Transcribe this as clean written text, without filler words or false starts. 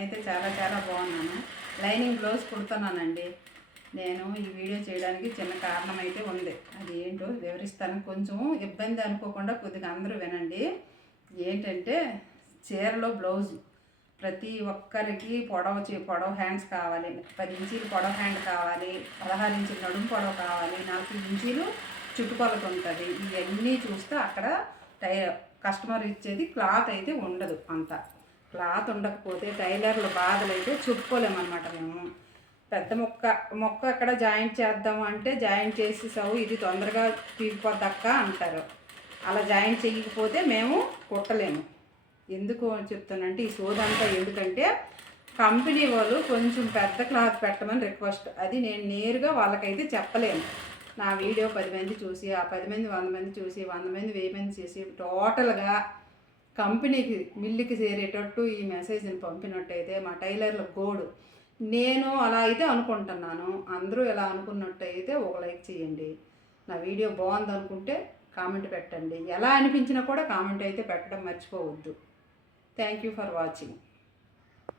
అయితే చాలా చాలా బాగున్నాను. లైనింగ్ బ్లౌజ్ కుడుతున్నానండి. నేను ఈ వీడియో చేయడానికి చిన్న కారణం అయితే ఉంది. అది ఏంటో వివరిస్తాను. కొంచెం ఇబ్బంది అనుకోకుండా కొద్దిగా అందరూ వినండి. ఏంటంటే చీరలో బ్లౌజ్ ప్రతి ఒక్కరికి పొడవు హ్యాండ్స్ కావాలి, 10 ఇంచీలు పొడవు హ్యాండ్ కావాలి, 16 ఇంచులు నడుము పొడవు కావాలి, 4 ఇంచీలు చుట్టుకొలత ఉంటుంది. ఇవన్నీ చూస్తే అక్కడ కస్టమర్ ఇచ్చేది క్లాత్ అయితే ఉండదు. అంత క్లాత్ ఉండకపోతే టైలర్ల బాధలు అయితే చెప్పుకోలేమన్నమాట. మేము పెద్ద మొక్క అక్కడ జాయింట్ చేద్దాము అంటే జాయింట్ చేసేసావు, ఇది తొందరగా పీకిపోద్దక్క అంటారు. అలా జాయింట్ చేయకపోతే మేము కుట్టలేము. ఎందుకు చెప్తానంటే ఈ సోదంతా ఎందుకంటే కంపెనీ వాళ్ళు కొంచెం పెద్ద క్లాత్ పెట్టమని రిక్వెస్ట్. అది నేను నేరుగా వాళ్ళకైతే చెప్పలేను. నా వీడియో 10 మంది చూసి, ఆ 10 మంది 100 మంది చూసి, 100 మంది 1000 మంది చేసి టోటల్గా కంపెనీకి మిల్లుకి చేరేటట్టు ఈ మెసేజ్ని పంపినట్టయితే మా టైలర్ల గోడు. నేను అలా అయితే అనుకుంటున్నాను. అందరూ ఎలా అనుకున్నట్టయితే ఒక లైక్ చేయండి. నా వీడియో బాగుంది అనుకుంటే కామెంట్ పెట్టండి. ఎలా అనిపించినా కూడా కామెంట్ అయితే పెట్టడం మర్చిపోవద్దు. Thank you for watching.